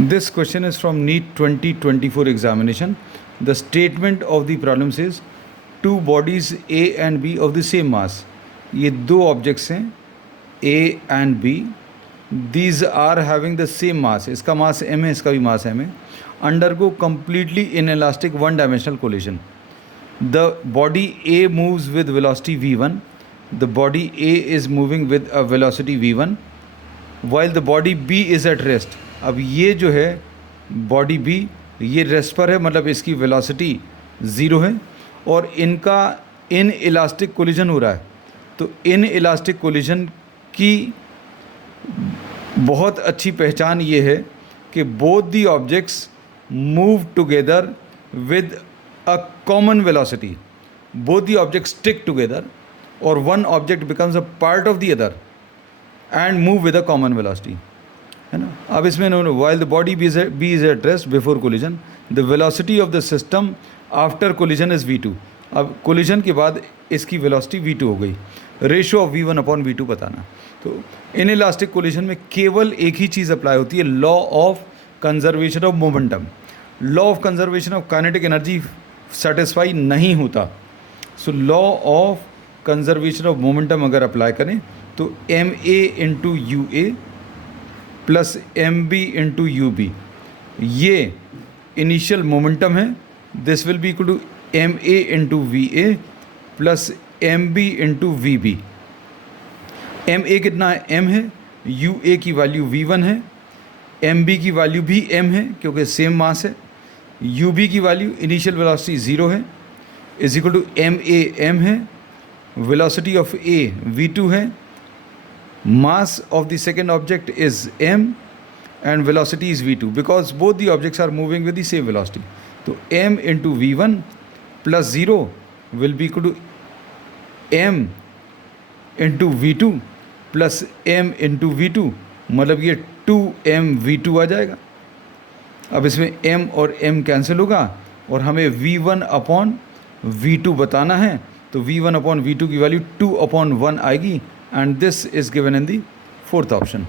This question is from NEET 2024 examination. The statement of the problem says two bodies A and B of the same mass. ये दो objects हैं A and B. These are having the same mass. इसका mass m है, इसका भी mass m है. Undergo completely inelastic one-dimensional collision. The body A moves with velocity v1. The body A is moving with a velocity v1, while the body B is at rest. अब ये जो है body B ये rest पर है, मतलब इसकी velocity zero है और इनका इन इलास्टिक कोलिजन हो रहा है. तो इन इलास्टिक कोलिजन की बहुत अच्छी पहचान ये है कि both the objects move together with a common velocity. Both the objects stick together और one object becomes a part of the other and move with a common velocity, है ना. अब इसमें while the body B is at rest before collision, the velocity of the system after collision is v2. अब collision के बाद इसकी velocity v2 हो गई. Ratio of v1 upon v2 बताना. तो इन इलास्टिक कोलिजन में केवल एक ही चीज़ अप्लाई होती है, law of conservation of momentum. Law of conservation of kinetic energy satisfy नहीं होता. So law of conservation of momentum अगर अप्लाई करें तो m a into u a plus m b into u b, ये initial momentum है. This will be equal to M a into v a plus m b into v b. M a कितना है, m है. U a की value we one है. M B की value भी M है क्योंकि सेम मास है. यू बी की वैल्यू इनिशियल वेलोसिटी ज़ीरो है, is equal to M A M है. Velocity of A V two है. Mass of the second object is m and velocity is v2 because both the objects are moving with the same velocity. So m into v1 plus 0 will be equal to m into v2 plus m into v2, मतलब ये 2m v2 आ जाएगा. अब इसमें m और m cancel होगा और हमें v1 upon v2 बताना है. तो v1 अपॉन v2 की वैल्यू 2 अपॉन 1 आएगी. And this is given in the fourth option.